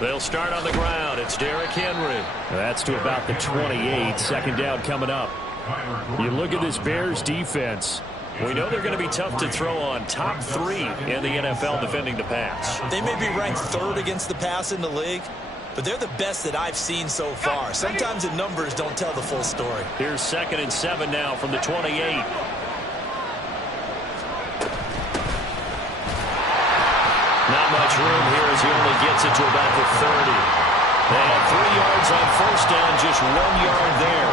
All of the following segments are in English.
They'll start on the ground. It's Derrick Henry. That's to about the 28. Second down coming up. You look at this Bears defense. We know they're going to be tough to throw on. Top 3 in the NFL defending the pass. They may be ranked 3rd against the pass in the league, but they're the best that I've seen so far. Sometimes the numbers don't tell the full story. Here's 2nd and 7 now from the 28. Not much room here as he only gets it to about the 30. They have 3 yards on first down, just 1 yard there.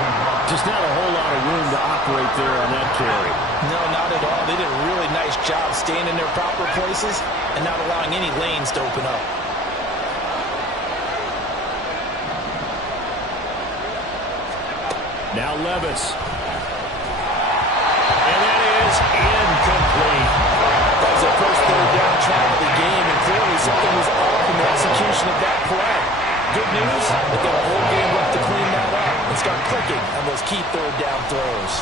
Just not a whole lot of room to operate there on that carry. No, not at all. They did a really nice job staying in their proper places and not allowing any lanes to open up. Now Levis. And that is incomplete. That was the first 3rd down try of the game, and clearly something was off in the execution of that play. Good news, they've got a whole game left to clean that up and start clicking on those key 3rd down throws.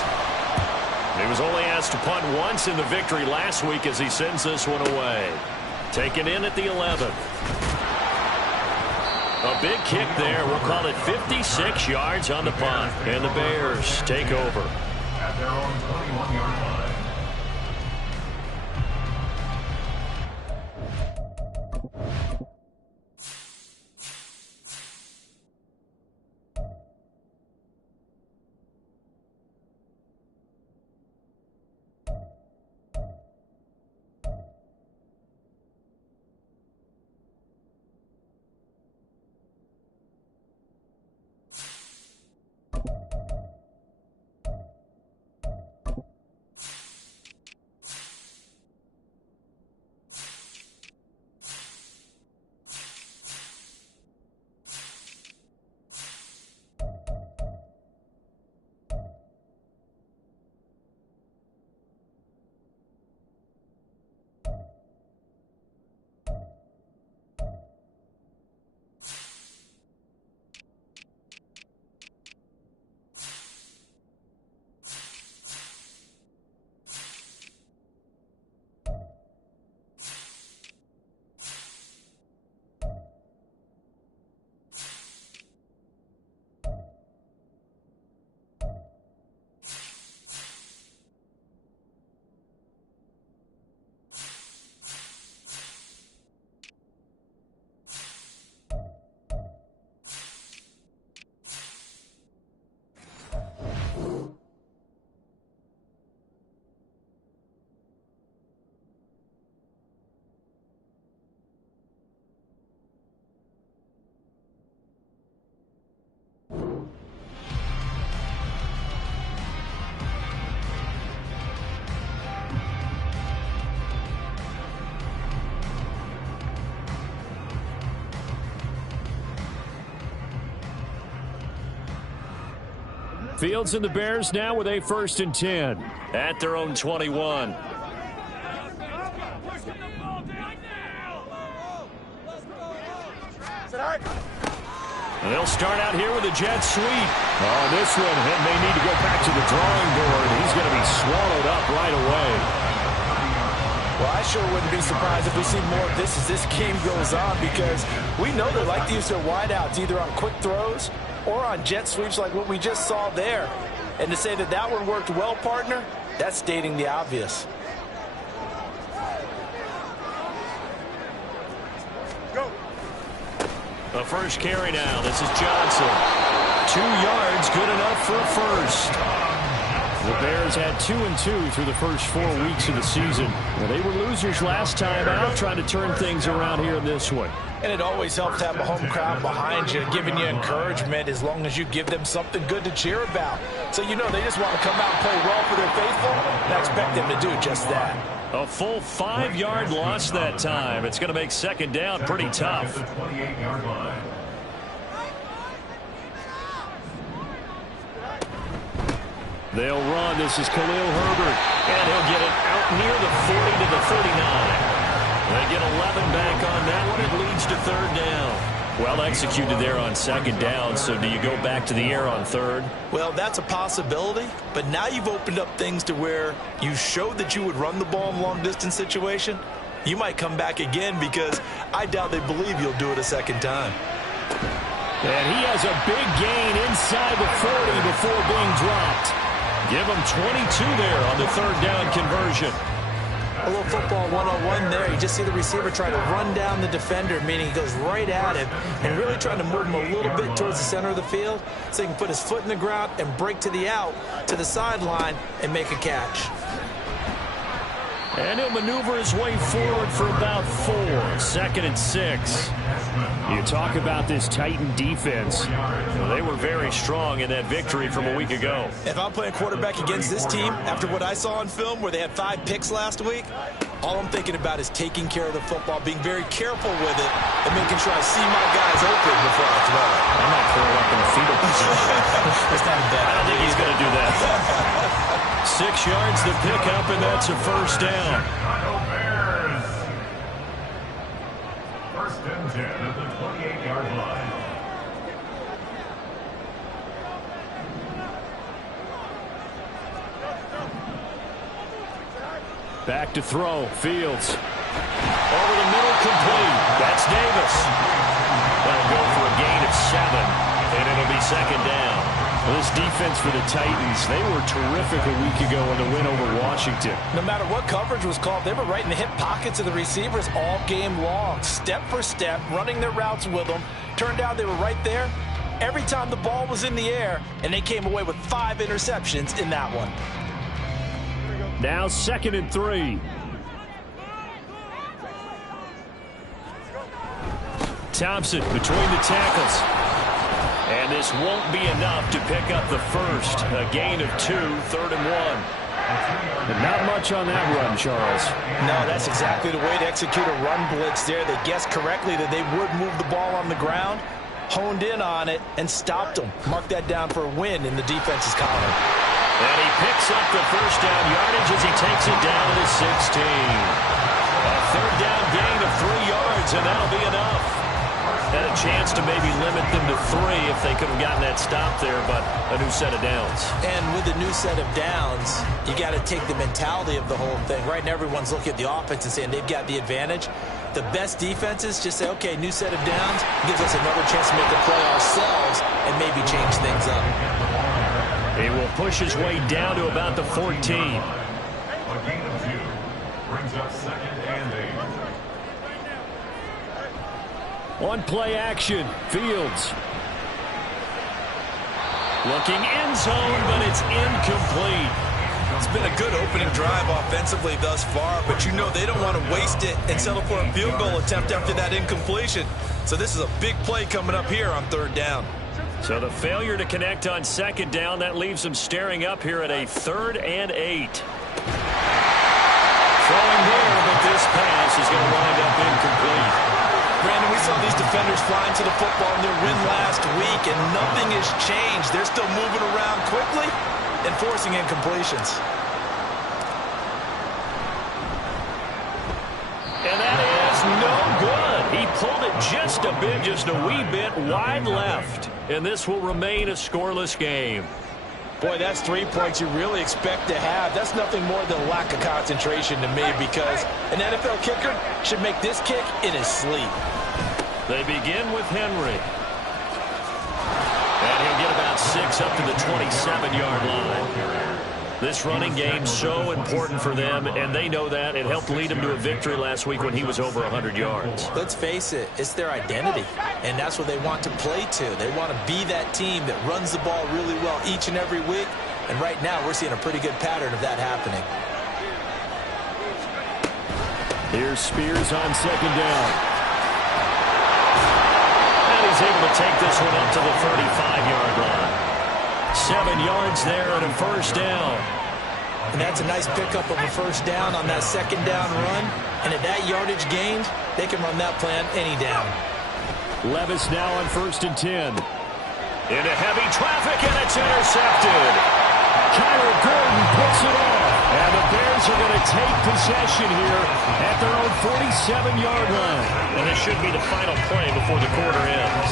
He was only asked to punt once in the victory last week as he sends this one away. Taken in at the 11th. A big kick there. We'll call it 56 yards on the punt. And the Bears take over. At their own 21-yard line. Fields and the Bears now with a 1st and 10. At their own 21. And they'll start out here with a jet sweep. Oh, this one, and they need to go back to the drawing board. He's going to be swallowed up right away. Well, I sure wouldn't be surprised if we see more of this as this game goes on, because we know they like to use their wideouts either on quick throws or on jet sweeps like what we just saw there. And to say that that one worked well, partner, that's stating the obvious. Go. A first carry now. This is Johnson. 2 yards, good enough for a first. The Bears had 2-2 through the first 4 weeks of the season. Well, they were losers last time out, trying to turn things around here in this one. And it always helps to have a home crowd behind you, giving you encouragement as long as you give them something good to cheer about. So you know they just want to come out and play well for their faithful, and I expect them to do just that. A full 5-yard loss that time. It's going to make second down pretty tough. The 28-yard line. They'll run. This is Khalil Herbert. And he'll get it out near the 40 to the 39. They get 11 back on that one. It leads to third down. Well executed there on second down. So do you go back to the air on third? Well, that's a possibility. But now you've opened up things to where you showed that you would run the ball in a long-distance situation. you might come back again because I doubt they believe you'll do it a second time. And he has a big gain inside the 40 before being dropped. Give him 22 there on the third down conversion. A little football 101 there. You just see the receiver try to run down the defender, meaning he goes right at him and really trying to move him a little bit towards the center of the field so he can put his foot in the ground and break to the out, to the sideline, and make a catch. And he'll maneuver his way forward for about 4. 2nd and 6. You talk about this Titan defense. Well, they were very strong in that victory from a week ago. If I'm playing quarterback against this team, after what I saw on film where they had 5 picks last week, all I'm thinking about is taking care of the football, being very careful with it, and making sure I see my guys open before I throw it. I might throw it up in a fetal position. It's not bad. I don't think he's going to do that. 6 yards to pick up, and that's a first down. Chicago Bears. 1st and 10 at the 28-yard line. Back to throw. Fields. Over the middle, complete. That's Davis. That'll go for a gain of 7, and it'll be 2nd down. Well, this defense for the Titans, they were terrific a week ago in the win over Washington. No matter what coverage was called, they were right in the hip pockets of the receivers all game long. Step for step, running their routes with them. Turned out they were right there every time the ball was in the air, and they came away with 5 interceptions in that one. Now 2nd and 3. Thompson between the tackles. And this won't be enough to pick up the first. A gain of 2, 3rd and 1. And not much on that run, Charles. No, that's exactly the way to execute a run blitz there. They guessed correctly that they would move the ball on the ground, honed in on it, and stopped them. Mark that down for a win in the defense's column. And he picks up the first down yardage as he takes it down to the 16. A 3rd down gain of 3 yards, and that'll be enough. Had a chance to maybe limit them to 3 if they could have gotten that stop there, but a new set of downs. And with a new set of downs, you got to take the mentality of the whole thing. Right now, everyone's looking at the offense and saying they've got the advantage. The best defenses just say, okay, new set of downs, gives us another chance to make a play ourselves and maybe change things up. He will push his way down to about the 14. A gain of 2 brings up 2nd and 8. On play action, Fields. Looking end zone, but it's incomplete. It's been a good opening drive offensively thus far, but you know they don't want to waste it and settle for a field goal attempt after that incompletion. So this is a big play coming up here on 3rd down. So the failure to connect on 2nd down, that leaves them staring up here at a 3rd and 8. Throwing there, but this pass is going to wind up incomplete. Brandon, we saw these defenders flying to the football in their win last week, and nothing has changed. They're still moving around quickly and forcing incompletions. And that is no good. He pulled it just a bit, just a wee bit wide left. And this will remain a scoreless game. Boy, that's 3 points you really expect to have. That's nothing more than lack of concentration to me, because an NFL kicker should make this kick in his sleep. They begin with Henry. And he'll get about 6 up to the 27-yard line. This running game so important for them, and they know that. It helped lead them to a victory last week when he was over 100 yards. Let's face it, it's their identity, and that's what they want to play to. They want to be that team that runs the ball really well each and every week, and right now we're seeing a pretty good pattern of that happening. Here's Spears on 2nd down. And he's able to take this one up to the 35-yard line. 7 yards there and a first down. And that's a nice pickup of a first down on that 2nd down run. And at that yardage gained, they can run that play on any down. Levis now on 1st and 10. Into heavy traffic, and it's intercepted. Kyler Gordon puts it off. And the Bears are going to take possession here at their own 47-yard line. And this should be the final play before the quarter ends.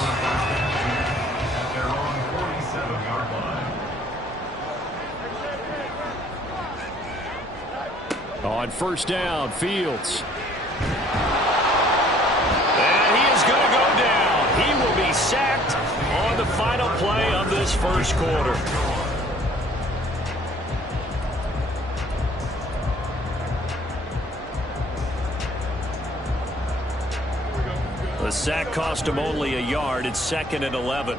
At their own 47-yard line. On 1st down, Fields. first quarter. The sack cost him only a yard. It's 2nd and 11.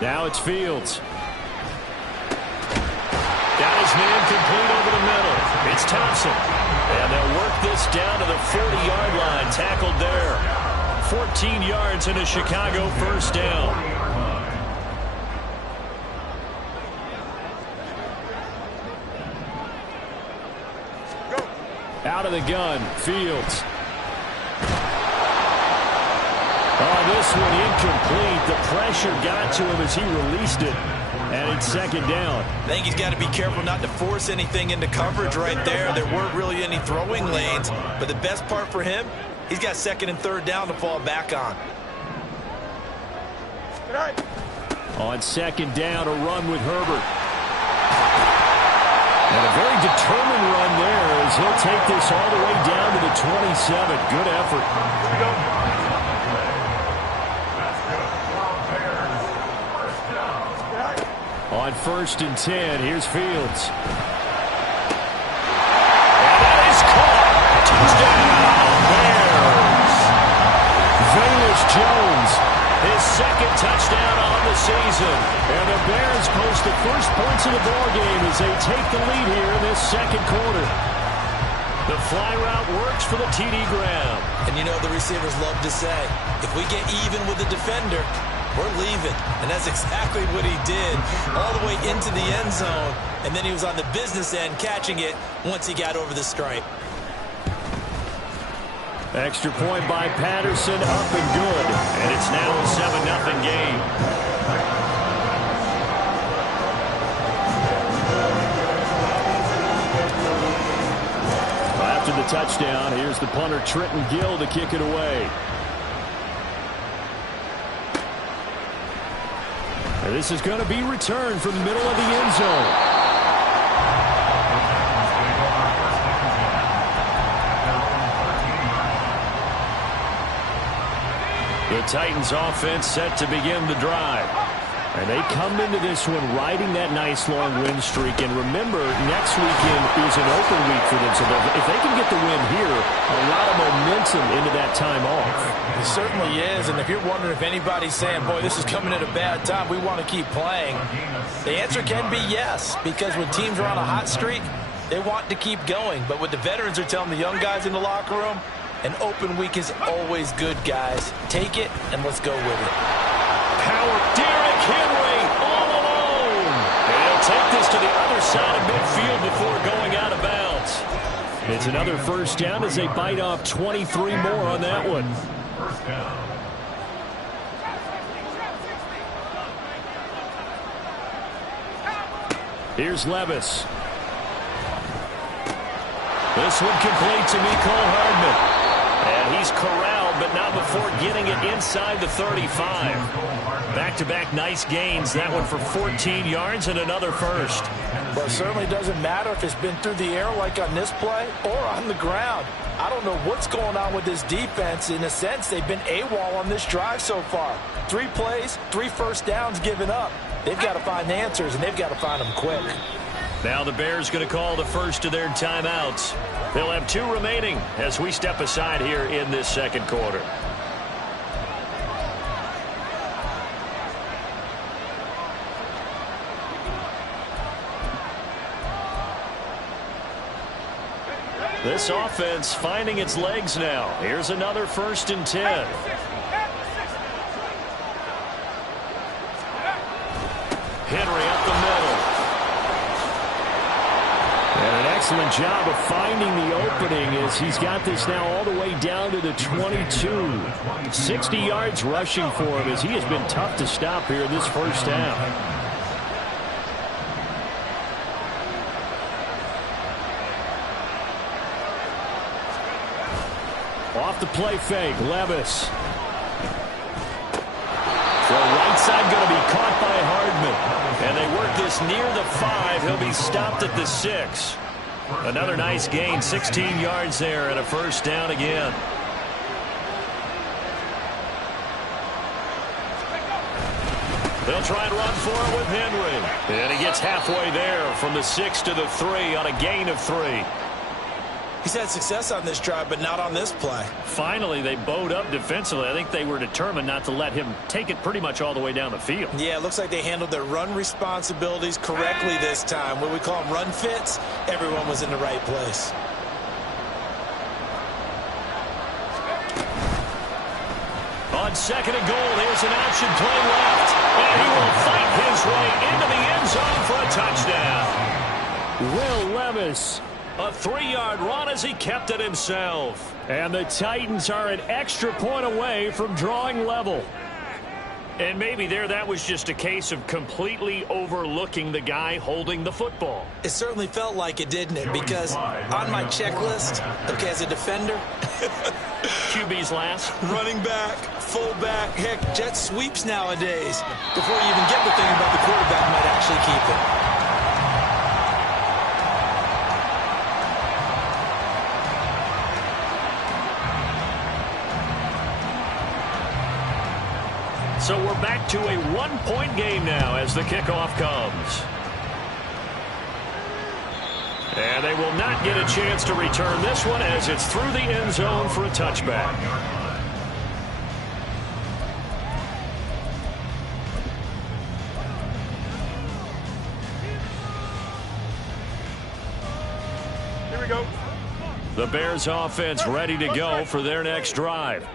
Now it's Fields. Got his man complete over the middle. It's Thompson. And they'll work this down to the 40-yard line. Tackled there. 14 yards and a Chicago first down. Out of the gun, Fields. Oh, this one incomplete. The pressure got to him as he released it. And it's 2nd down. I think he's got to be careful not to force anything into coverage right there. There weren't really any throwing lanes. But the best part for him, he's got 2nd and 3rd down to fall back on. On 2nd down, a run with Herbert. And a very determined run there as he'll take this all the way down to the 27. Good effort. On 1st and 10, here's Fields. And that is caught. Touchdown, Bears. Velus Jones, his 2nd touchdown on the season. And the Bears post the first points of the ballgame as they take the lead here in this 2nd quarter. The fly route works for the TD Graham. And you know the receivers love to say, if we get even with the defender, we're leaving. And that's exactly what he did all the way into the end zone. And then he was on the business end catching it once he got over the stripe. Extra point by Patterson, up and good. And it's now a 7-0 game. After the touchdown, here's the punter Trenton Gill to kick it away. And this is going to be returned from the middle of the end zone. The Titans offense set to begin the drive. And they come into this one riding that nice long win streak. And remember, next weekend is an open week for them. So if they can get the win here, a lot of momentum into that time off. It certainly is. And if you're wondering if anybody's saying, boy, this is coming at a bad time, we want to keep playing, the answer can be yes. Because when teams are on a hot streak, they want to keep going. But what the veterans are telling the young guys in the locker room, an open week is always good, guys. Take it, and let's go with it. Power, Derrick Henry all alone. And he'll take this to the other side of midfield before going out of bounds. It's another first down as they bite off 23 more on that one. First down. Here's Levis. This one complete to Mecole Hardman. And he's corralled, but not before getting it inside the 35. Back-to-back nice gains. That one for 14 yards and another first. But it certainly doesn't matter if it's been through the air like on this play or on the ground. I don't know what's going on with this defense. In a sense, they've been AWOL on this drive so far. 3 plays, 3 first downs given up. They've got to find answers, and they've got to find them quick. Now the Bears going to call the first of their timeouts. They'll have 2 remaining as we step aside here in this 2nd quarter. This offense finding its legs now. Here's another 1st and 10. Henry up the middle. And an excellent job of finding the opening as he's got this now all the way down to the 22. 60 yards rushing for him as he has been tough to stop here in this first half. Off the play fake, Levis. The right side going to be caught by Hardman. And they work this near the 5. He'll be stopped at the 6. Another nice gain, 16 yards there and a first down again. They'll try and run for it with Henry. And he gets halfway there from the 6 to the 3 on a gain of 3. He's had success on this drive, but not on this play. Finally, they bowed up defensively. I think they were determined not to let him take it pretty much all the way down the field. Yeah, it looks like they handled their run responsibilities correctly this time. What we call them run fits, everyone was in the right place. On 2nd and goal, here's an option play left. And he will fight his way into the end zone for a touchdown. Will Levis. A 3-yard run as he kept it himself. And the Titans are an extra point away from drawing level. And maybe that was just a case of completely overlooking the guy holding the football. It certainly felt like it, didn't it? Because on my checklist, okay, as a defender, QB's last. running back, fullback, heck, jet sweeps nowadays. Before you even get to thinking about the quarterback might actually keep it. So we're back to a 1-point game now as the kickoff comes. And they will not get a chance to return this one as it's through the end zone for a touchback. Here we go. The Bears offense ready to go for their next drive.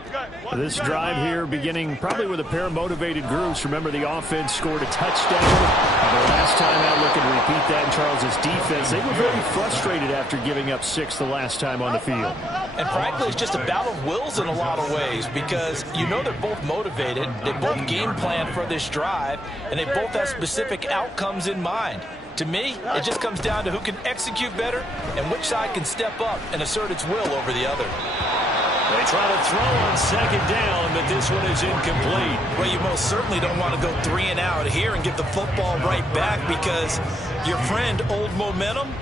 This drive here beginning probably with a pair of motivated groups. Remember, the offense scored a touchdown. The last time out, looking to repeat that in Charles' defense. They were very frustrated after giving up 6 the last time on the field. And frankly, it's just a battle of wills in a lot of ways because you know they're both motivated. They both game plan for this drive, and they both have specific outcomes in mind. To me, it just comes down to who can execute better and which side can step up and assert its will over the other. They try to throw on 2nd down, but this one is incomplete. Well, you most certainly don't want to go 3 and out here and give the football right back because your friend, Old Momentum,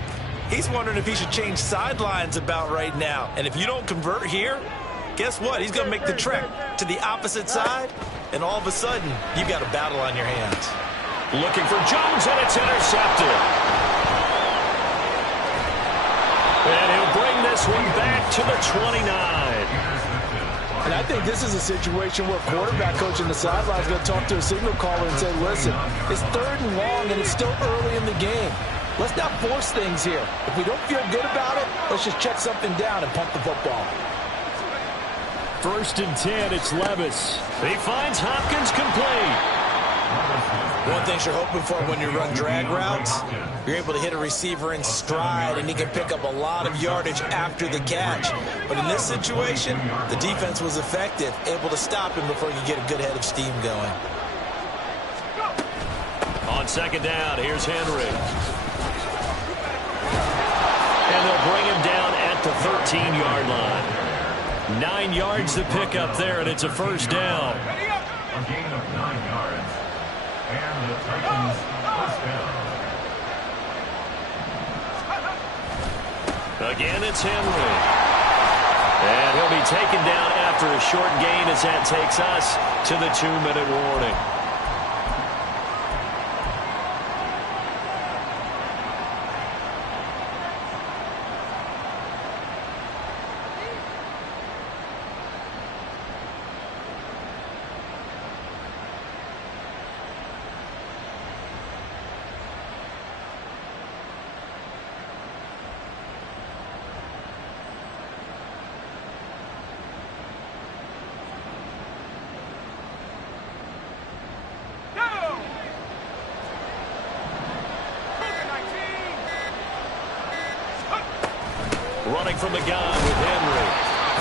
he's wondering if he should change sidelines about right now. And if you don't convert here, guess what? He's going to make the trek to the opposite side, and all of a sudden, you've got a battle on your hands. Looking for Jones, and it's intercepted. And he'll bring this one back to the 29. And I think this is a situation where quarterback coach in the sideline is going to talk to a signal caller and say, listen, it's 3rd and long, and it's still early in the game. Let's not force things here. If we don't feel good about it, let's just check something down and pump the football. 1st and 10, it's Levis. He finds Hopkins complete. One thing you're hoping for when you run drag routes, you're able to hit a receiver in stride, and he can pick up a lot of yardage after the catch. But in this situation, the defense was effective, able to stop him before he could get a good head of steam going. On 2nd down, here's Henry. And they'll bring him down at the 13-yard line. 9 yards to pick up there, and it's a 1st down. A gain of 9 yards. And the Titans 1st down. Again, it's Henry. And he'll be taken down after a short gain as that takes us to the 2-minute warning. Running from the gun with Henry.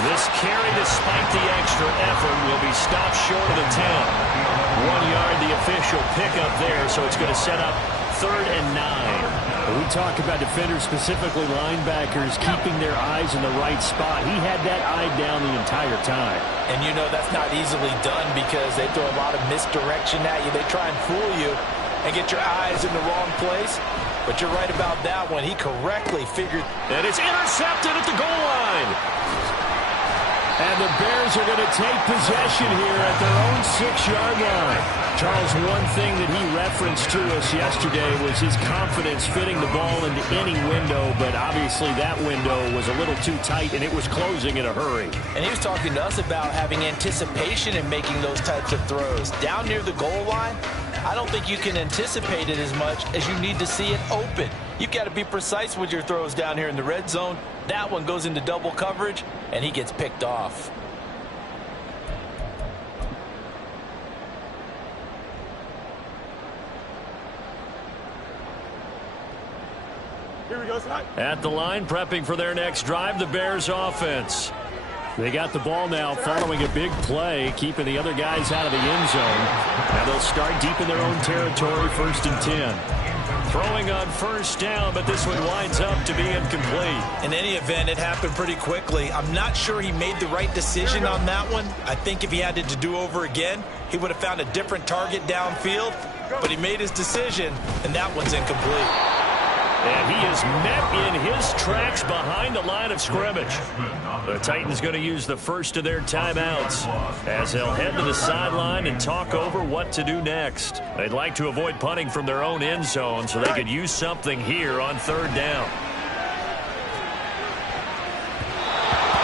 This carry, despite the extra effort, will be stopped short of the 10. 1 yard, the official pickup there, so it's going to set up 3rd and 9. We talk about defenders, specifically linebackers, keeping their eyes in the right spot. He had that eye down the entire time. And you know that's not easily done because they throw a lot of misdirection at you. They try and fool you and get your eyes in the wrong place. But you're right about that one. He correctly figured. And it's intercepted at the goal line. And the Bears Bears are going to take possession here at their own 6-yard line. Charles, one thing that he referenced to us yesterday was his confidence fitting the ball into any window, but obviously that window was a little too tight, and it was closing in a hurry. And he was talking to us about having anticipation in making those types of throws. Down near the goal line, I don't think you can anticipate it as much as you need to see it open. You've got to be precise with your throws down here in the red zone. That one goes into double coverage, and he gets picked off. At the line, prepping for their next drive, the Bears offense. They got the ball now following a big play, keeping the other guys out of the end zone. Now they'll start deep in their own territory, 1st and 10. Throwing on 1st down, but this one winds up to be incomplete. In any event, it happened pretty quickly. I'm not sure he made the right decision on that one. I think if he had to do over again, he would have found a different target downfield, but he made his decision, and that one's incomplete. And he is met in his tracks behind the line of scrimmage. The Titans going to use the first of their timeouts as they'll head to the sideline and talk over what to do next. They'd like to avoid punting from their own end zone so they could use something here on 3rd down.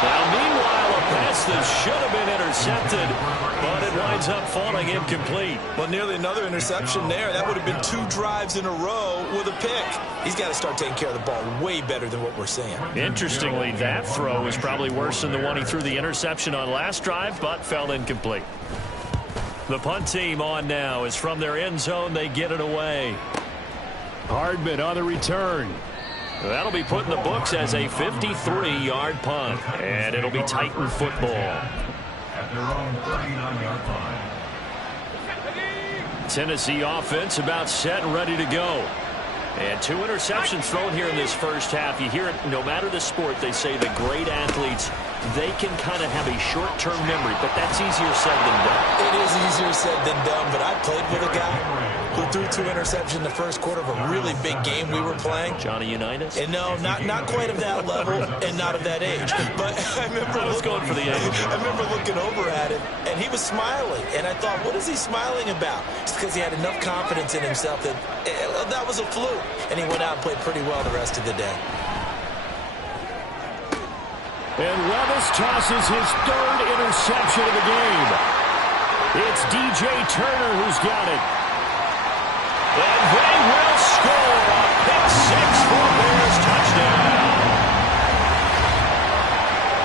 Now, meanwhile, a pass that should have been intercepted, but it winds up falling incomplete. Well, nearly another interception there. That would have been 2 drives in a row with a pick. He's got to start taking care of the ball way better than what we're seeing. Interestingly, that throw is probably worse than the one he threw the interception on last drive, but fell incomplete. The punt team on now is from their end zone. They get it away. Hardman on the return. That'll be put in the books as a 53-yard punt, and it'll be Titan football. At their own 39-yard line. Tennessee offense about set and ready to go. And 2 interceptions thrown here in this first half. You hear it, no matter the sport, they say the great athletes, they can kind of have a short-term memory, but that's easier said than done. It is easier said than done, but I played with a guy who threw 2 interceptions in the first quarter of a really big game we were playing. Johnny Unitas? And no, not quite of that level and not of that age. But I remember going for the age. I remember looking over at him, and he was smiling. And I thought, what is he smiling about? It's because he had enough confidence in himself that that was a fluke. And he went out and played pretty well the rest of the day. And Levis tosses his 3rd interception of the game. It's DJ Turner who's got it. And they will score a pick 6 for Bears touchdown.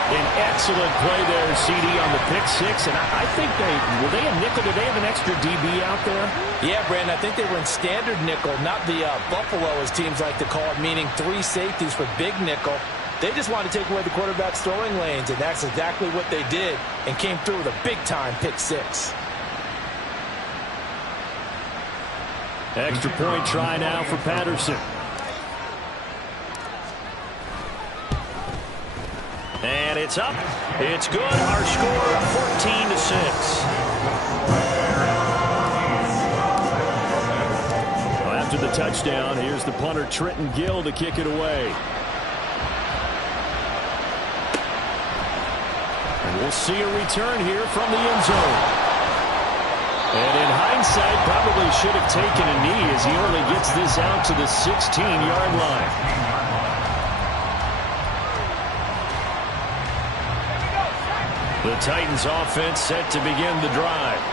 An excellent play there, CD, on the pick 6. And I think were they a nickel? Did they have an extra DB out there? Yeah, Brandon, I think they were in standard nickel, not the Buffalo, as teams like to call it, meaning 3 safeties for big nickel. They just wanted to take away the quarterback's throwing lanes, and that's exactly what they did, and came through with a big-time pick 6. Extra point try now for Patterson. And it's up. It's good. Our score, 14-6. After the touchdown, here's the punter, Trenton Gill, to kick it away. And we'll see a return here from the end zone. And in hindsight, probably should have taken a knee as he only gets this out to the 16-yard line. The Titans offense set to begin the drive.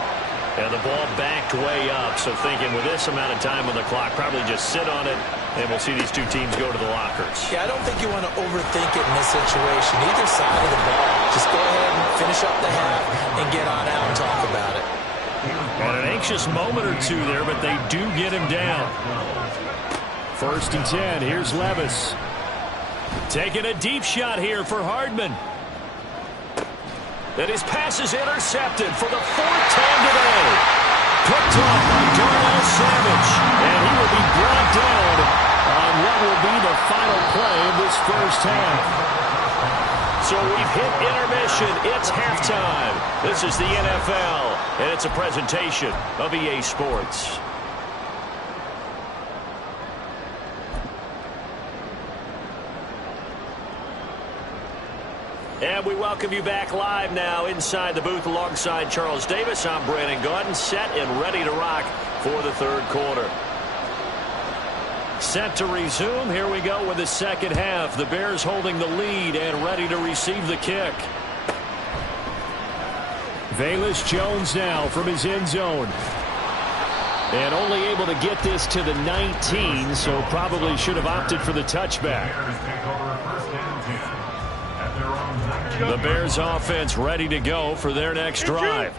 And the ball backed way up, so thinking with this amount of time on the clock, probably just sit on it, and we'll see these 2 teams go to the lockers. Yeah, I don't think you want to overthink it in this situation. Either side of the ball. Just go ahead and finish up the half and get on out and talk about it. And an anxious moment or 2 there, but they do get him down. 1st and 10, here's Levis. Taking a deep shot here for Hardman. And his pass is intercepted for the 4th time today. Picked off by Darnell Savage. And he will be brought down on what will be the final play of this first half. So we've hit intermission. It's halftime. This is the NFL, and it's a presentation of EA Sports. And we welcome you back live now inside the booth alongside Charles Davis. I'm Brandon Gaudin, set and ready to rock for the third quarter. Set to resume. Here we go with the second half. The Bears holding the lead and ready to receive the kick. Velus Jones now from his end zone. And only able to get this to the 19, so probably should have opted for the touchback. The Bears offense ready to go for their next drive.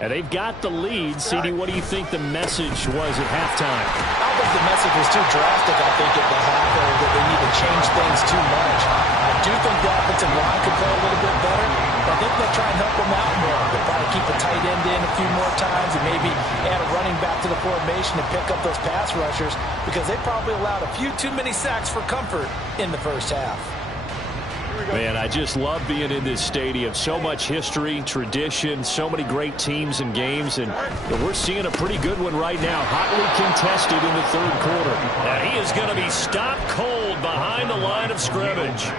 And they've got the lead. CD, what do you think the message was at halftime? I don't think the message was too drastic, I think, at the half, or that they need to change things too much. I do think the offensive line could play a little bit better. I think they'll try and help them out more. They'll probably keep a tight end in a few more times and maybe add a running back to the formation to pick up those pass rushers, because they probably allowed a few too many sacks for comfort in the first half. Man, I just love being in this stadium. So much history, tradition, so many great teams and games, and we're seeing a pretty good one right now. Hotly contested in the third quarter. And he is going to be stopped cold behind the line of scrimmage.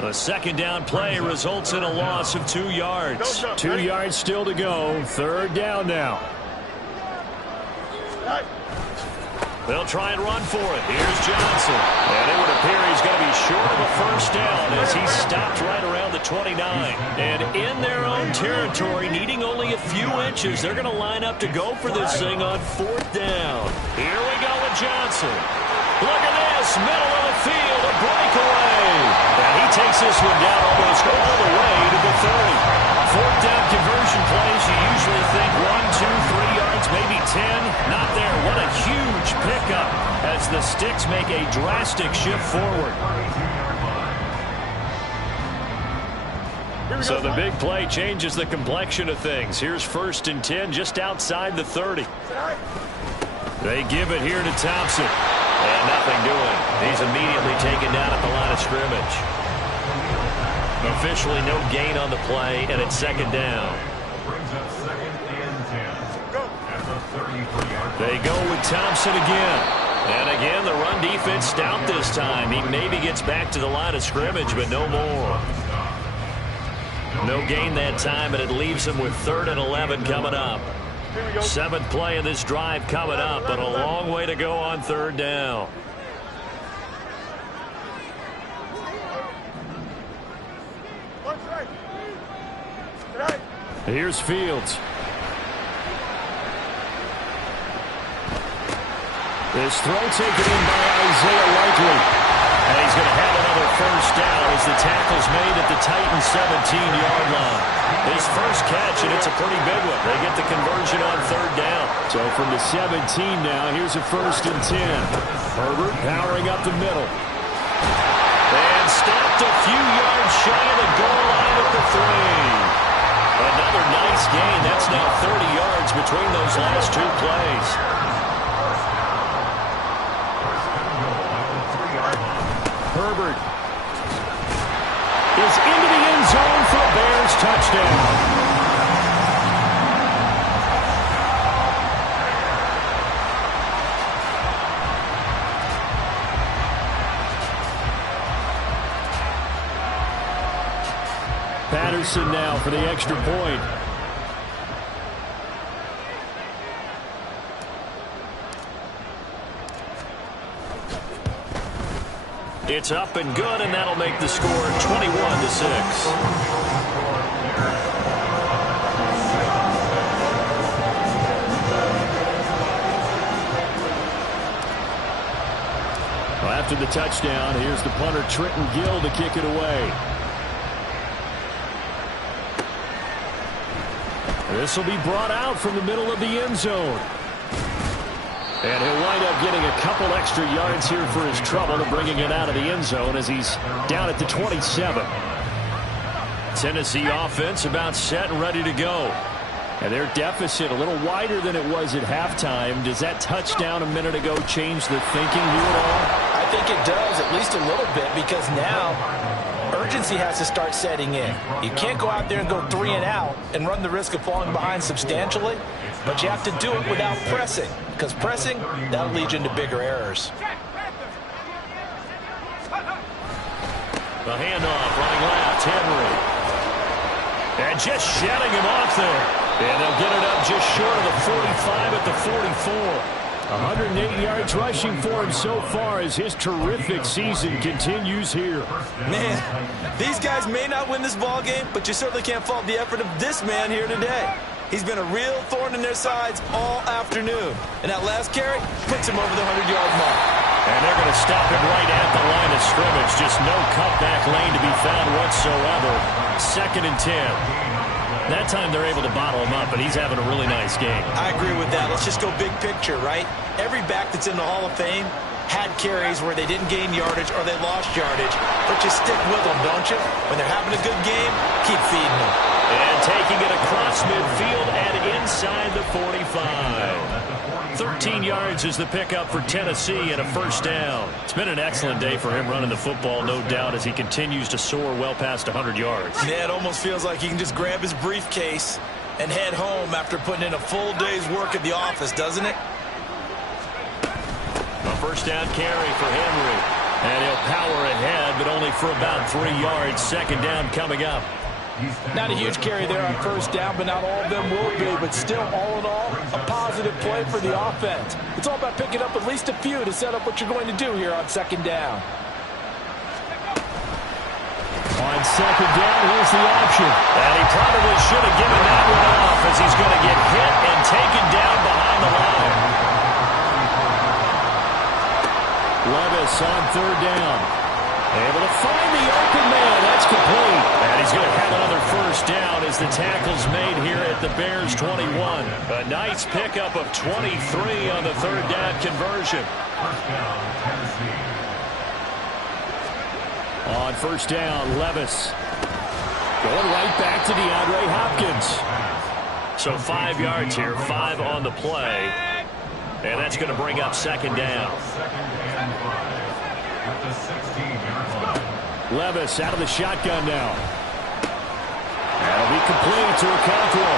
The second down play results in a loss of 2 yards. 2 yards still to go. Third down now. They'll try and run for it. Here's Johnson. And it would appear he's going to be short of a first down as he stopped right around the 29. And in their own territory, needing only a few inches, they're going to line up to go for this thing on fourth down. Here we go with Johnson. Look at this, middle of the field, a breakaway. And he takes this one down almost all the way to the 30. Fourth down conversion plays, you usually think 1, 2, 3 yards, maybe 10. Not there. What a huge pickup as the Sticks make a drastic shift forward. So the big play changes the complexion of things. Here's 1st and 10 just outside the 30. They give it here to Thompson. And nothing doing. He's immediately taken down at the line of scrimmage. Officially no gain on the play, and it's second down. They go with Thompson again. And again, the run defense stout this time. He maybe gets back to the line of scrimmage, but no more. No gain that time, and it leaves him with 3rd and 11 coming up. 7th play of this drive coming up, but a long way to go on third down. Here's Fields. This throw taken in by Isaiah Likely. And he's going to have another first down as the tackle's made at the Titans' 17-yard line. His first catch, and it's a pretty big one. They get the conversion on third down. So from the 17 now, here's a 1st and 10. Herbert powering up the middle. And stopped a few yards shy of the goal line at the 3. Another nice gain. That's now 30 yards between those last 2 plays. Herbert is into the end zone for a Bears touchdown. Patterson now for the extra point. It's up and good, and that'll make the score 21-6. Well, after the touchdown, here's the punter Trenton Gill to kick it away. This will be brought out from the middle of the end zone. And he'll wind up getting a couple extra yards here for his trouble, bringing it out of the end zone as he's down at the 27. Tennessee offense about set and ready to go. And their deficit a little wider than it was at halftime. Does that touchdown a minute ago change the thinking here at all? I think it does, at least a little bit, because now urgency has to start setting in. You can't go out there and go 3 and out and run the risk of falling behind substantially, but you have to do it without pressing, because pressing, that'll lead you into bigger errors. The handoff running left, Henry. And just shedding him off there. And they'll get it up just short of the 45 at the 44. 108 yards rushing for him so far as his terrific season continues here. Man, these guys may not win this ball game, but you certainly can't fault the effort of this man here today. He's been a real thorn in their sides all afternoon. And that last carry puts him over the 100-yard mark. And they're going to stop him right at the line of scrimmage. Just no cutback lane to be found whatsoever. 2nd and 10. That time they're able to bottle him up, but he's having a really nice game. I agree with that. Let's just go big picture, right? Every back that's in the Hall of Fame had carries where they didn't gain yardage or they lost yardage, but you stick with them, don't you? When they're having a good game, keep feeding them. And taking it across midfield and inside the 45. 13 yards is the pickup for Tennessee and a first down. It's been an excellent day for him running the football, no doubt, as he continues to soar well past 100 yards. Yeah, it almost feels like he can just grab his briefcase and head home after putting in a full day's work at the office, doesn't it? A first down carry for Henry. And he'll power ahead, but only for about 3 yards. 2nd down coming up. Not a huge carry there on first down, but not all of them will be. But still, all in all, a positive play for the offense. It's all about picking up at least a few to set up what you're going to do here on 2nd down. On 2nd down, here's the option. And he probably should have given that one off as he's going to get hit and taken down behind the line. Levis on 3rd down. Able to find the open man. That's complete. And he's going to have another first down as the tackle's made here at the Bears 21. A nice pickup of 23 on the 3rd down conversion. First down, Tennessee. On first down, Levis. Going right back to DeAndre Hopkins. So 5 yards here, 5 on the play. And that's going to bring up 2nd down. 2nd and 5 at the 16-yard line. Levis out of the shotgun now. That'll be complete to Okonkwo.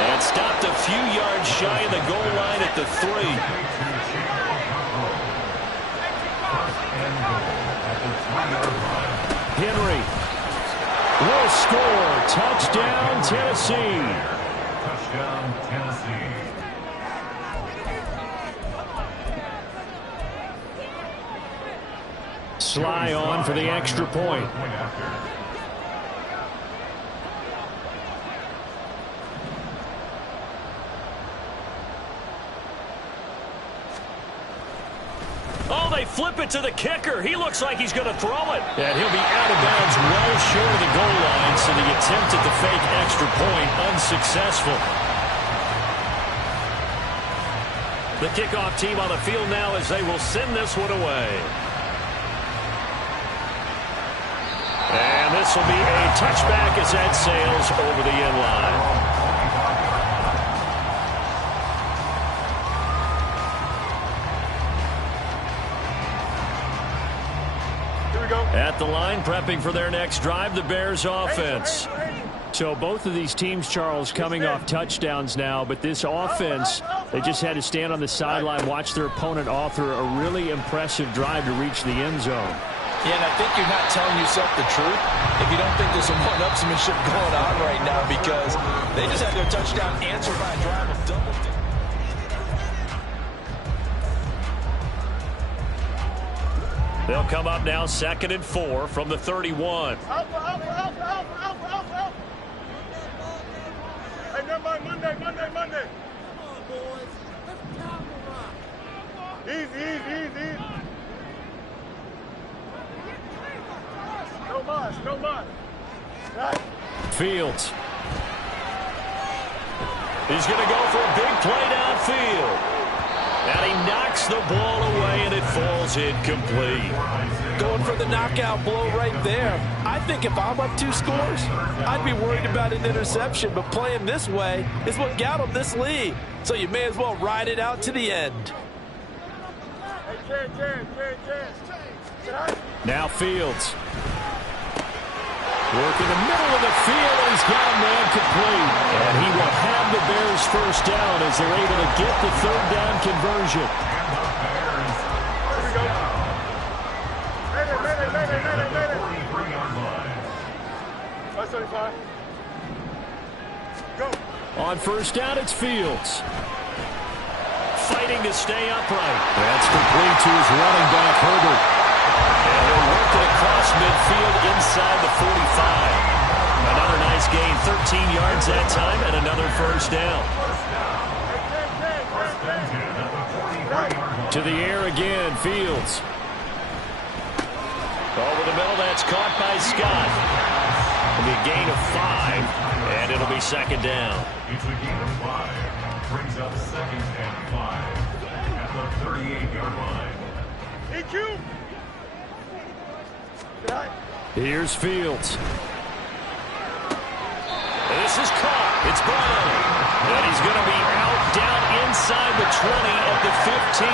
And stopped a few yards shy of the goal line at the 3. Henry will score. Touchdown, Tennessee. Touchdown, Tennessee. Sly on for the extra point. Oh, they flip it to the kicker. He looks like he's going to throw it. And he'll be out of bounds well short of the goal line, so the attempt at the fake extra point unsuccessful. The kickoff team on the field now as they will send this one away. And this will be a touchback as that sails over the end line. At the line, prepping for their next drive, the Bears offense. So both of these teams, Charles, coming off touchdowns now, but this offense, they just had to stand on the sideline, watch their opponent author a really impressive drive to reach the end zone. Yeah, and I think you're not telling yourself the truth if you don't think there's some one-upsmanship going on right now, because they just had their touchdown answered by a drive of double digits. They'll come up now 2nd and 4 from the 31. Hey, never mind, Monday. Come on, boys. Let's top the rock. Easy. No much. Right. Fields. He's going to go for a big play downfield. And he knocks the ball away, and it falls incomplete. Going for the knockout blow right there. I think if I'm up 2 scores, I'd be worried about an interception, but playing this way is what got him this lead. So you may as well ride it out to the end. Now Fields. Work in the middle of the field, and he's got a man complete. And he will have the Bears first down as they're able to get the 3rd down conversion. Go. On first down, it's Fields. Fighting to stay upright. That's complete to his running back, Herbert. And he'll work it across midfield inside the 45. Another nice gain, 13 yards that time, and another first down. To the air again, Fields. Over the middle, that's caught by Scott. It'll be a gain of 5, and it'll be second down. It's a gain of 5. Brings up second and 5 at the 38-yard line. EQ. Here's Fields. This is caught. It's Brown. And he's going to be out down inside the 20 at the 15.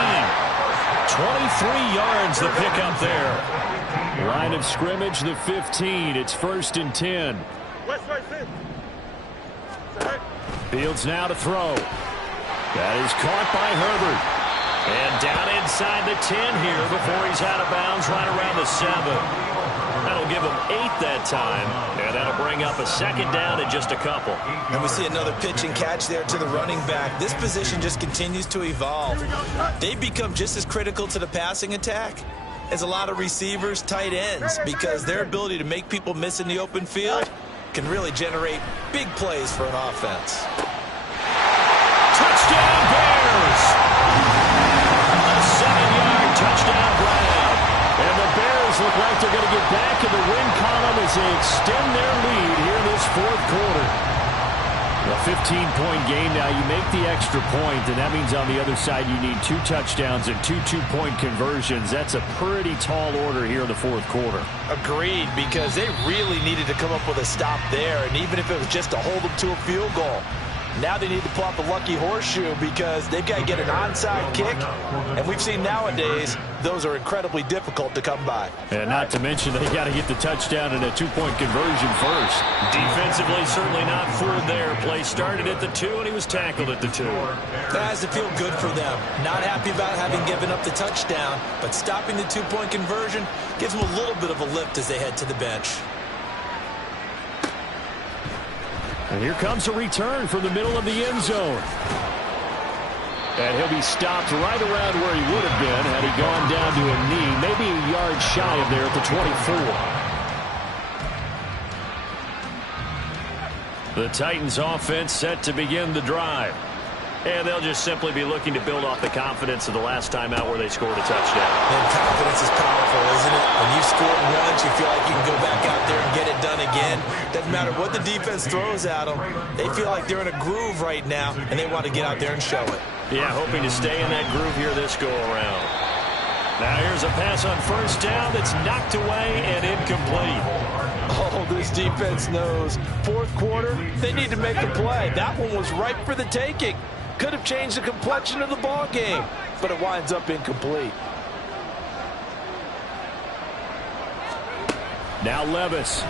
23 yards the pickup there. Line of scrimmage, the 15. It's 1st and 10. West right fit. Fields now to throw. That is caught by Herbert. And down inside the 10 here before he's out of bounds right around the 7. That'll give him 8 that time. And that'll bring up a second down and just a couple. And we see another pitch and catch there to the running back. This position just continues to evolve. They've become just as critical to the passing attack as a lot of receivers, tight ends, because their ability to make people miss in the open field can really generate big plays for an offense. Touchdown Bears! A 7-yard touchdown Brown. And the Bears look like they're going to get back in the win column as they extend their lead here in this 4th quarter. A 15-point game now. You make the extra point, and that means on the other side you need 2 touchdowns and 2 two-point conversions. That's a pretty tall order here in the 4th quarter. Agreed, because they really needed to come up with a stop there, and even if it was just to hold them to a field goal. Now they need to pull out the lucky horseshoe because they've got to get an onside kick, and we've seen nowadays those are incredibly difficult to come by. And not to mention they got to get the touchdown and a 2-point conversion first. Defensively, certainly not fooled there. Play started at the 2, and he was tackled at the 2. That has to feel good for them. Not happy about having given up the touchdown, but stopping the 2-point conversion gives them a little bit of a lift as they head to the bench. And here comes a return from the middle of the end zone. And he'll be stopped right around where he would have been had he gone down to a knee, maybe a yard shy of there at the 24. The Titans offense set to begin the drive. And they'll just simply be looking to build off the confidence of the last time out where they scored a touchdown. And confidence is powerful, isn't it? When you've scored once, you feel like you can go back out there and get it done again. Doesn't matter what the defense throws at them. They feel like they're in a groove right now, and they want to get out there and show it. Yeah, hoping to stay in that groove here this go-around. Now here's a pass on first down that's knocked away and incomplete. Oh, this defense knows. 4th quarter, they need to make a play. That one was ripe for the taking. Could have changed the complexion of the ball game, but it winds up incomplete. Now Levis.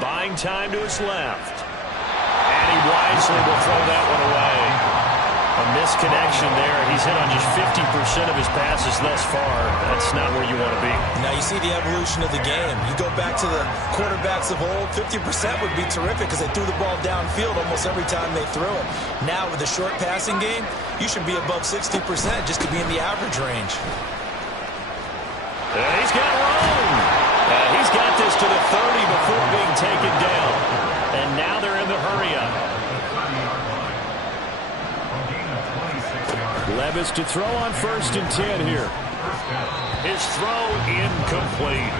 Buying time to his left. And he wisely will throw that one away. A misconnection there. He's hit on just 50% of his passes thus far. That's not where you want to be. Now you see the evolution of the game. You go back to the quarterbacks of old, 50% would be terrific because they threw the ball downfield almost every time they threw it. Now with the short passing game, you should be above 60% just to be in the average range. And he's got room. He's got this to the 30 before being taken down. And now they're in the hurry-up. Levis to throw on 1st and 10 here. His throw incomplete.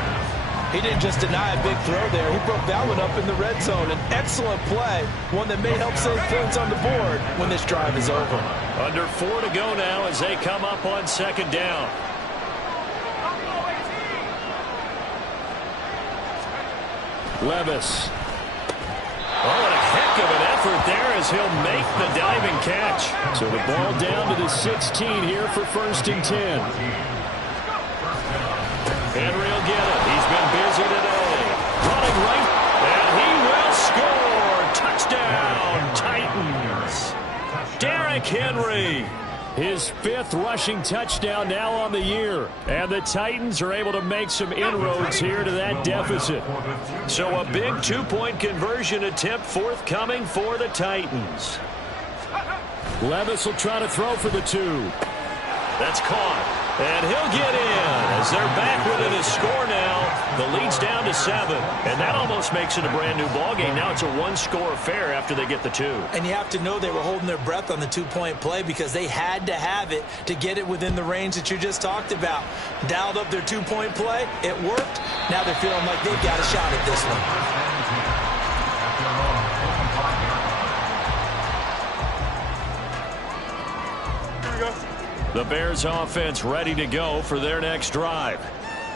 He didn't just deny a big throw there. He broke that one up in the red zone. An excellent play, one that may help save points on the board when this drive is over. Under 4 to go now as they come up on second down. Levis. Oh, and a heck of an effort there as he'll make the diving catch. So the ball down to the 16 here for 1st and 10. Henry will get it. He's been busy today. Running right, and he will score. Touchdown, Titans. Derrick Henry. His 5th rushing touchdown now on the year. And the Titans are able to make some inroads here to that deficit. So a big 2-point conversion attempt forthcoming for the Titans. Levis will try to throw for the 2. That's caught. And he'll get in as they're back within a score now. The lead's down to 7. And that almost makes it a brand new ballgame. Now it's a 1-score affair after they get the 2. And you have to know they were holding their breath on the 2-point play because they had to have it to get it within the range that you just talked about. Dialed up their 2-point play. It worked. Now they're feeling like they've got a shot at this one. The Bears offense ready to go for their next drive.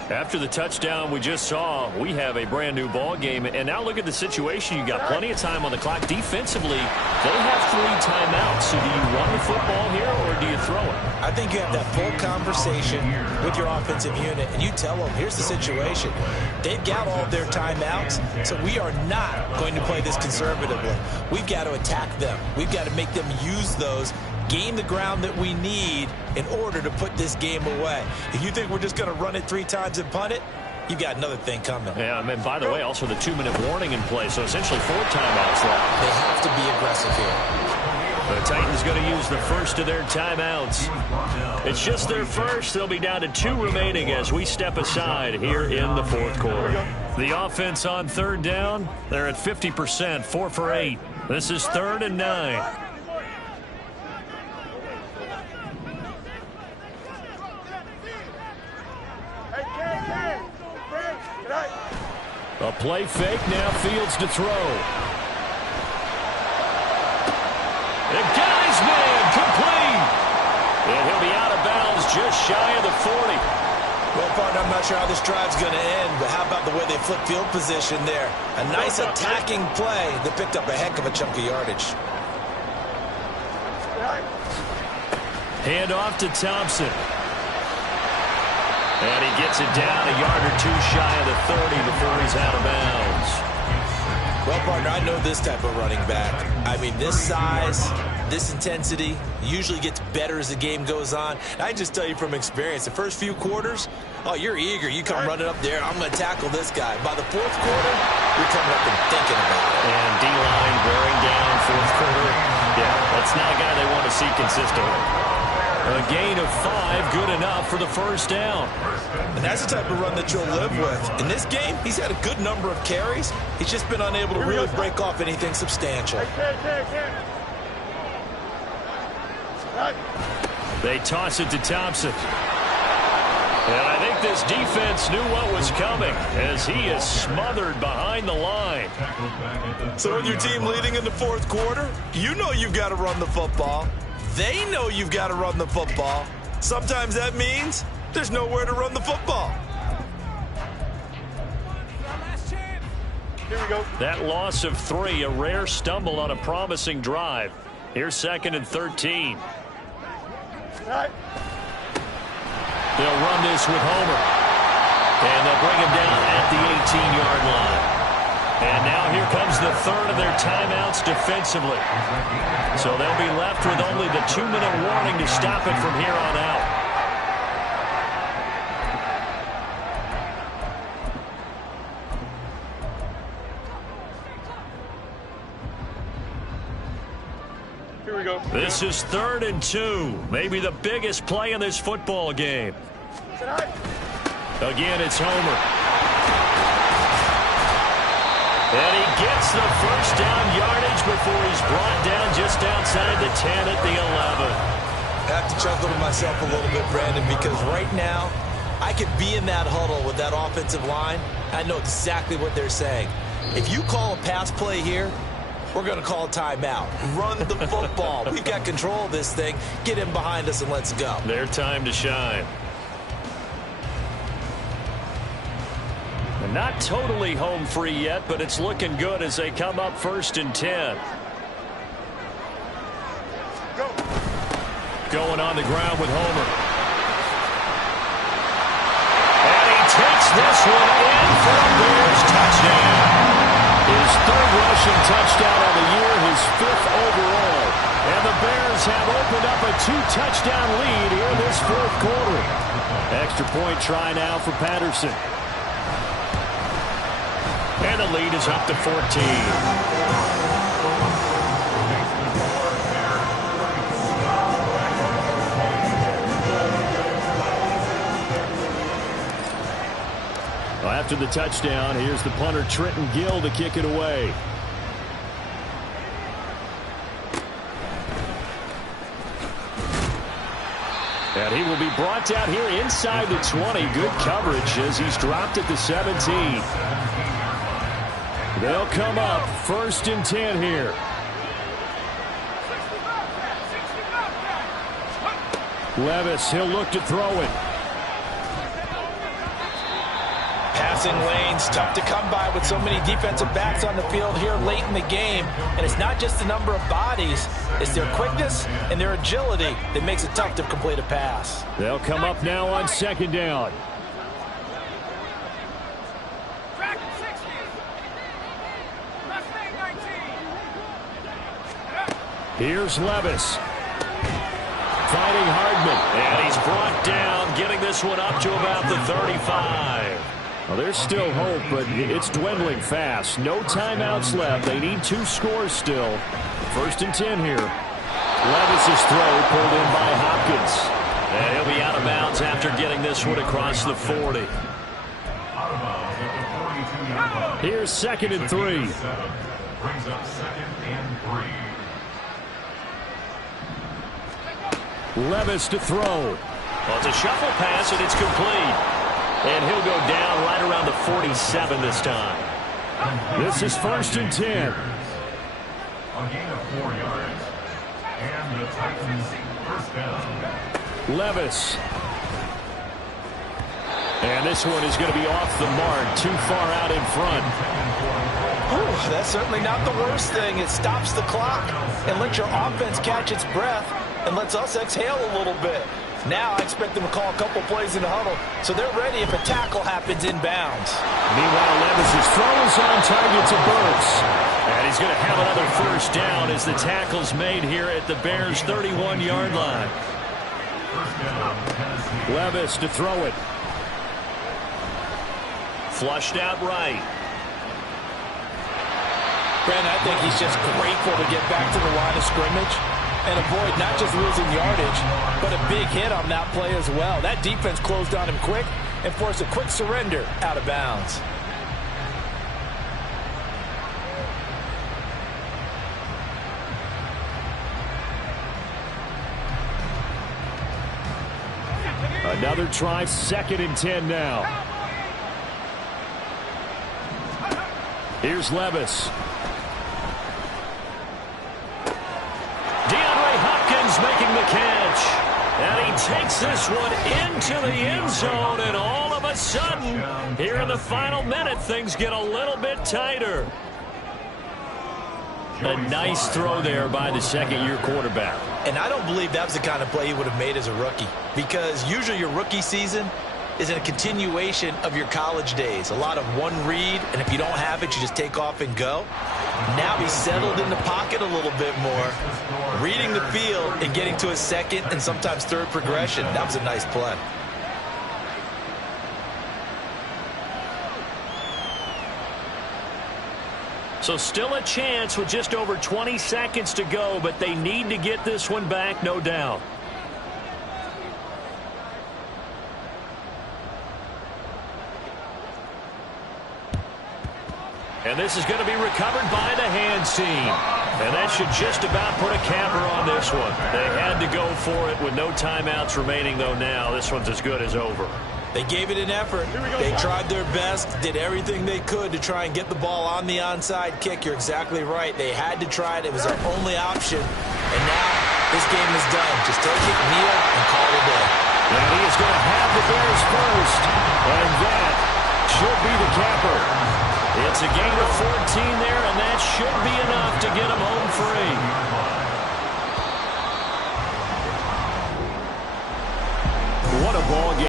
After the touchdown we just saw, we have a brand new ball game. And now look at the situation. You got plenty of time on the clock. Defensively, they have 3 timeouts. So do you run the football here or do you throw it? I think you have that full conversation with your offensive unit, and you tell them, here's the situation. They've got all of their timeouts, so we are not going to play this conservatively. We've got to attack them. We've got to make them use those, gain the ground that we need in order to put this game away. If you think we're just going to run it 3 times and punt it, you've got another thing coming. Yeah, and by the way, also the 2-minute warning in play, so essentially 4 timeouts left. They have to be aggressive here. The Titans going to use the first of their timeouts. It's just their first. They'll be down to 2 remaining as we step aside here in the 4th quarter. The offense on 3rd down, they're at 50%, 4 for 8. This is 3rd and 9. A play fake, now Fields to throw. The guy's man, complete. And he'll be out of bounds just shy of the 40. Well, partner, I'm not sure how this drive's going to end, but how about the way they flip field position there? A nice attacking play that picked up a heck of a chunk of yardage. Hand off to Thompson. And he gets it down a yard or 2 shy of the 30 before he's out of bounds. Well, partner, I know this type of running back. I mean, this size, this intensity usually gets better as the game goes on. I just tell you from experience, the first few quarters, oh, you're eager. You come running up there, I'm going to tackle this guy. By the 4th quarter, you're coming up and thinking about it. And D-line bearing down 4th quarter. Yeah, that's not a guy they want to see consistently. A gain of 5, good enough for the 1st down. And that's the type of run that you'll live with. In this game, he's had a good number of carries. He's just been unable to really break off anything substantial. They toss it to Thompson. And I think this defense knew what was coming as he is smothered behind the line. So with your team leading in the 4th quarter, you know you've got to run the football. They know you've got to run the football. Sometimes that means there's nowhere to run the football. Here we go. That loss of 3, a rare stumble on a promising drive. Here's 2nd and 13. Right. They'll run this with Homer. And they'll bring him down at the 18-yard line. And now here comes the 3rd of their timeouts defensively. So they'll be left with only the 2-minute warning to stop it from here on out. Here we go. This is 3rd and 2. Maybe the biggest play in this football game. Again, it's Homer. And he gets the 1st down yardage before he's brought down just outside the 10 at the 11. I have to chuckle to myself a little bit, Brandon, because right now I could be in that huddle with that offensive line. I know exactly what they're saying. If you call a pass play here, we're going to call a timeout. Run the football. We've got control of this thing. Get in behind us and let's go. Their time to shine. Not totally home free yet, but it's looking good as they come up 1st and 10. Go. Going on the ground with Homer. And he takes this one in for a Bears touchdown. His 3rd rushing touchdown of the year, his 5th overall. And the Bears have opened up a 2-touchdown lead here in this fourth quarter. Extra point try now for Patterson. And the lead is up to 14. After the touchdown, here's the punter Trenton Gill to kick it away. And he will be brought down here inside the 20. Good coverage as he's dropped at the 17. They'll come up 1st and 10 here. Levis, he'll look to throw it. Passing lanes, tough to come by with so many defensive backs on the field here late in the game. And it's not just the number of bodies, it's their quickness and their agility that makes it tough to complete a pass. They'll come up now on 2nd down. Here's Levis. Fighting Hardman. And he's brought down, getting this one up to about the 35. Well, there's still hope, but it's dwindling fast. No timeouts left. They need 2 scores still. 1st and 10 here. Levis's throw pulled in by Hopkins. And he'll be out of bounds after getting this one across the 40. Here's 2nd and 3. Brings up 2nd and 3. Levis to throw. Well, it's a shuffle pass, and it's complete. And he'll go down right around the 47 this time. This is 1st and 10. A gain of 4 yards. And the Titans 1st down. Levis. And this one is going to be off the mark, too far out in front. Ooh, that's certainly not the worst thing. It stops the clock and lets your offense catch its breath and lets us exhale a little bit. Now I expect them to call a couple plays in the huddle, so they're ready if a tackle happens inbounds. Meanwhile, Levis's throw is on target to Burks. And he's going to have another 1st down as the tackle's made here at the Bears' 31-yard line. Levis to throw it. Flushed out right. Brandon, I think he's just grateful to get back to the line of scrimmage and avoid not just losing yardage, but a big hit on that play as well. That defense closed on him quick and forced a quick surrender out of bounds. Another try, 2nd and 10 now. Here's Levis. DeAndre Hopkins making the catch. And he takes this one into the end zone, and all of a sudden, here in the final minute, things get a little bit tighter. A nice throw there by the 2nd-year quarterback. And I don't believe that was the kind of play he would have made as a rookie, because usually your rookie season is a continuation of your college days. A lot of one read, and if you don't have it, you just take off and go. Now he's settled in the pocket a little bit more, reading the field and getting to his 2nd and sometimes 3rd progression. That was a nice play. So still a chance with just over 20 seconds to go, but they need to get this one back, no doubt. And this is going to be recovered by the hands team. And that should just about put a capper on this one. They had to go for it with no timeouts remaining, though now. This one's as good as over. They gave it an effort. They tried their best, did everything they could to try and get the ball on the onside kick. You're exactly right. They had to try it. It was their only option. And now this game is done. Just take it, kneel, and call it a day. And he is going to have the Bears first. And that should be the capper. It's a gain of 14 there, and that should be enough to get them home free. What a ball game.